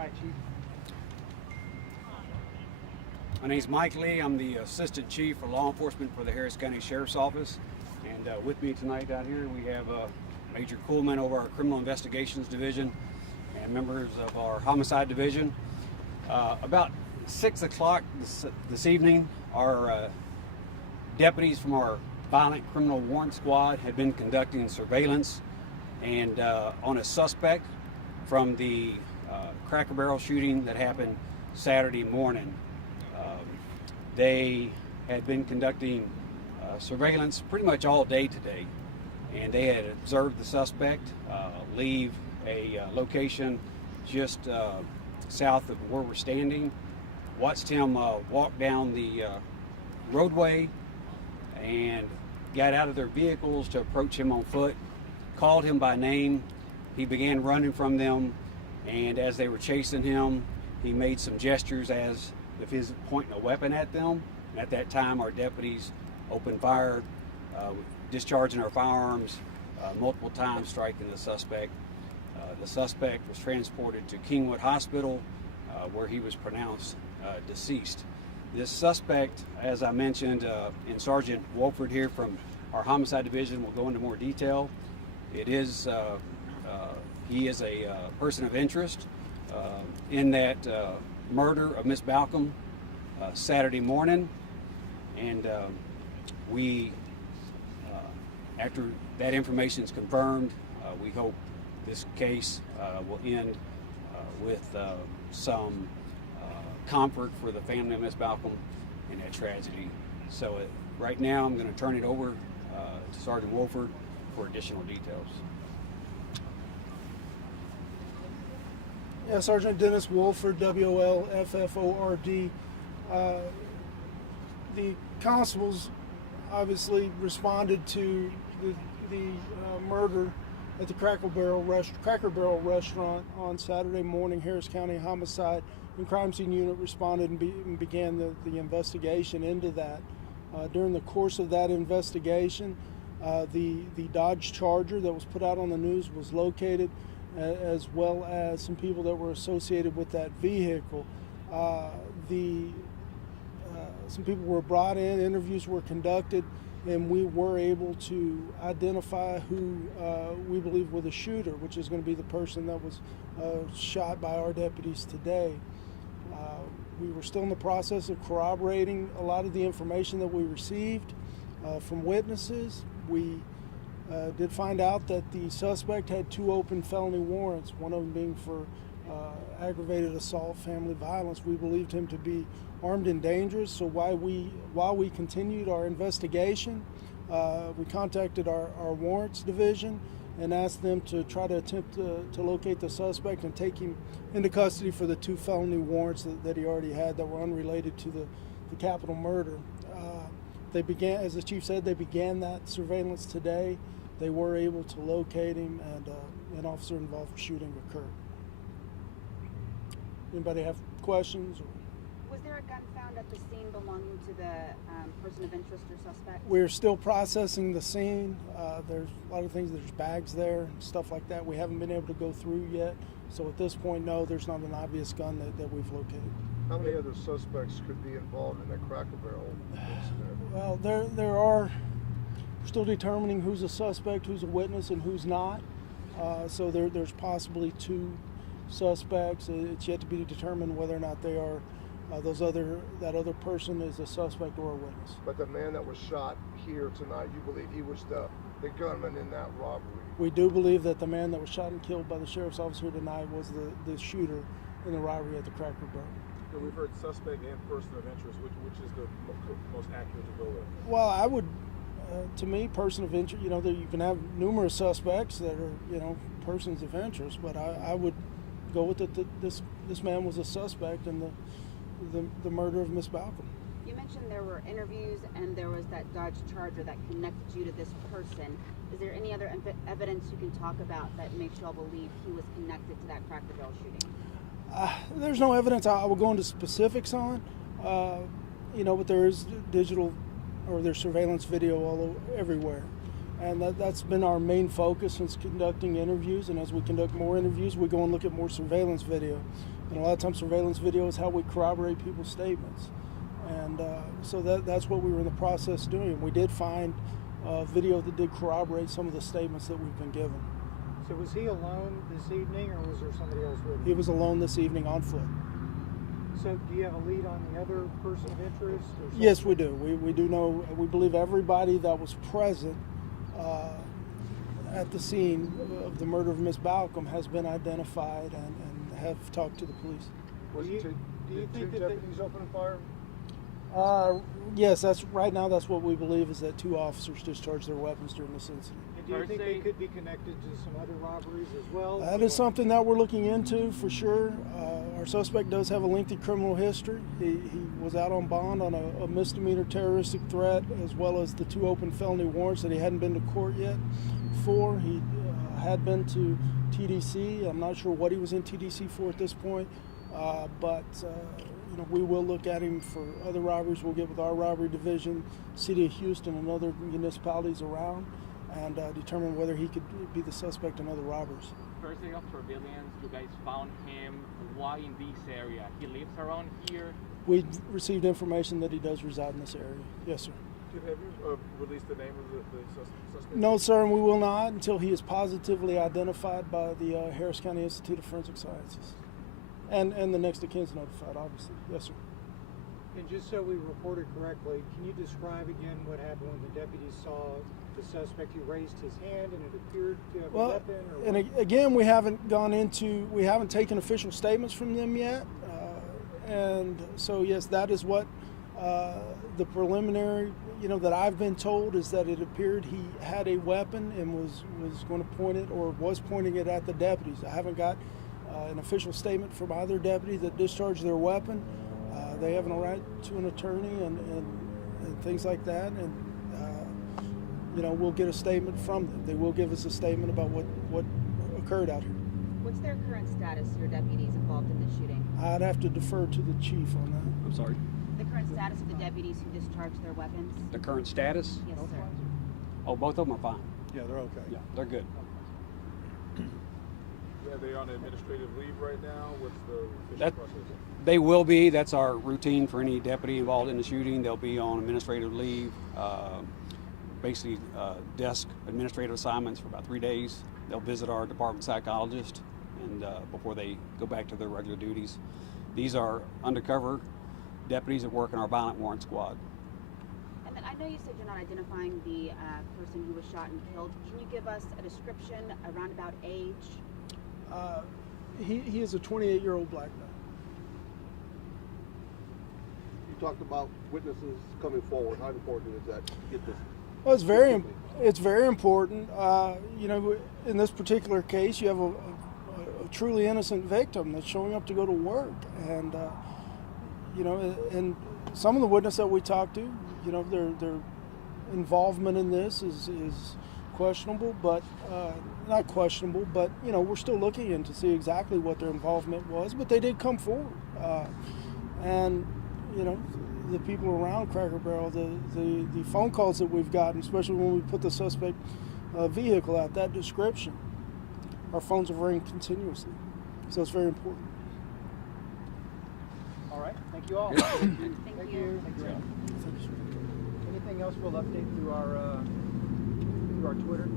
right, Chief. My name is Mike Lee. I'm the Assistant Chief for Law Enforcement for the Harris County Sheriff's Office. And with me tonight out here we have Major Coolman over our Criminal Investigations Division and members of our Homicide Division. About 6 o'clock this evening, our deputies from our Violent Criminal Warrant Squad had been conducting surveillance and on a suspect from the Cracker Barrel shooting that happened Saturday morning. They had been conducting surveillance pretty much all day today, and they had observed the suspect leave a location just south of where we're standing, watched him walk down the roadway and got out of their vehicles to approach him on foot, called him by name. He began running from them, and as they were chasing him, he made some gestures as if he was pointing a weapon at them. And at that time, our deputies opened fire, discharging our firearms multiple times, striking the suspect. The suspect was transported to Kingwood Hospital, where he was pronounced deceased. This suspect, as I mentioned, and Sergeant Wolford here from our Homicide Division will go into more detail. He is a person of interest in that murder of Miss Balcom Saturday morning, and we, after that information is confirmed, we hope this case will end with some comfort for the family of Miss Balcom in that tragedy. So right now I'm going to turn it over to Sergeant Wolford for additional details. Yeah, Sergeant Dennis Wolford, W-O-L-F-F-O-R-D. The constables obviously responded to the murder at the Cracker Barrel restaurant on Saturday morning. Harris County Homicide and Crime Scene Unit responded and began the investigation into that. During the course of that investigation, the Dodge Charger that was put out on the news was located, as well as some people that were associated with that vehicle. Some people were brought in, interviews were conducted, and we were able to identify who we believe were the shooter, which is going to be the person that was shot by our deputies today. We were still in the process of corroborating a lot of the information that we received from witnesses. We did find out that the suspect had 2 open felony warrants, one of them being for aggravated assault, family violence. We believed him to be armed and dangerous, so while we continued our investigation, we contacted our warrants division and asked them to try to attempt to locate the suspect and take him into custody for the 2 felony warrants that he already had that were unrelated to the capital murder. They began, as the chief said, they began that surveillance today. They were able to locate him, and an officer-involved shooting occurred. Anybody have questions? Was there a gun found at the scene belonging to the person of interest or suspect? We're still processing the scene. There's a lot of things. There's bags there, stuff like that. We haven't been able to go through yet. So at this point, no, there's not an obvious gun that we've located. How many other suspects could be involved in that Cracker Barrel incident? Well, there are. We're still determining who's a suspect, who's a witness, and who's not. So there's possibly 2 suspects. It's yet to be determined whether or not they are that other person is a suspect or a witness. But the man that was shot here tonight, you believe he was the gunman in that robbery? We do believe that the man that was shot and killed by the sheriff's office here tonight was the shooter in the robbery at the Cracker Barrel. So we've heard suspect and person of interest. Which is the most accurate to go with? Well, I would, to me, person of interest. You know, you can have numerous suspects that are persons of interest, but I would go with it that this man was a suspect in the murder of Miss Balcom. You mentioned there were interviews and there was that Dodge Charger that connected you to this person. Is there any other evidence you can talk about that makes you all believe he was connected to that Cracker Barrel shooting? There's no evidence I will go into specifics on, but there is digital or there's surveillance video everywhere. And that's been our main focus since conducting interviews. And as we conduct more interviews, we go and look at more surveillance video. And a lot of times surveillance video is how we corroborate people's statements. And so that's what we were in the process of doing. We did find video that did corroborate some of the statements that we've been given. So was he alone this evening, or was there somebody else with him? He was alone this evening on foot. So do you have a lead on the other person of interest? Or something? Yes, we do. We do know, we believe everybody that was present at the scene of the murder of Miss Balcom has been identified and have talked to the police. Was Do you did think two that deputies open fire? Yes, that's right now. That's what we believe, is that 2 officers discharged their weapons during this incident. And do you think they could be connected to some other robberies as well? That is something that we're looking into for sure. Our suspect does have a lengthy criminal history. He was out on bond on a misdemeanor terroristic threat, as well as the 2 open felony warrants that he hadn't been to court yet for. He had been to TDC. I'm not sure what he was in TDC for at this point, but you know, we will look at him for other robberies. We'll get with our robbery division, City of Houston, and other municipalities around, and determine whether he could be the suspect in other robberies. First day of surveillance, you guys found him. Why in this area? He lives around here. We received information that he does reside in this area. Yes, sir. Have you released the name of the suspect? No, sir, and we will not until he is positively identified by the Harris County Institute of Forensic Sciences. And the next of kin's notified, obviously. Yes, sir. And just so we reported correctly, can you describe again what happened when the deputies saw the suspect? He raised his hand and it appeared to have a weapon? Or and again, we haven't taken official statements from them yet. And so, yes, that is what the preliminary, that I've been told, is that it appeared he had a weapon and was going to point it, or was pointing it at the deputies. I haven't got an official statement from either deputy that discharged their weapon. They have a right to an attorney and things like that, and we'll get a statement from them. They will give us a statement about what occurred out here. What's their current status, your deputies involved in the shooting? I'd have to defer to the chief on that. I'm sorry. The current status of the deputies who discharged their weapons? The current status? Yes, sir. Oh, both of them are fine. Yeah, they're okay. Yeah, they're good. Are they on administrative leave right now? What's the official That- process? They will be. That's our routine for any deputy involved in the shooting. They'll be on administrative leave, basically desk administrative assignments for about 3 days. They'll visit our department psychologist and before they go back to their regular duties. These are undercover deputies that work in our violent warrant squad. And then I know you said you're not identifying the person who was shot and killed. Can you give us a description, a roundabout age? He is a 28-year-old black man. You talked about witnesses coming forward. How important is that to get this? Well, it's very important. In this particular case, you have a truly innocent victim that's showing up to go to work, and and some of the witnesses that we talked to, their involvement in this is questionable, but not questionable, but we're still looking into see exactly what their involvement was, but they did come forward, and the people around Cracker Barrel, the phone calls that we've gotten, especially when we put the suspect vehicle out, that description, our phones are ringing continuously, so it's very important. all right, thank you all. Thank Thank you. you. Anything else we'll update through our Twitter?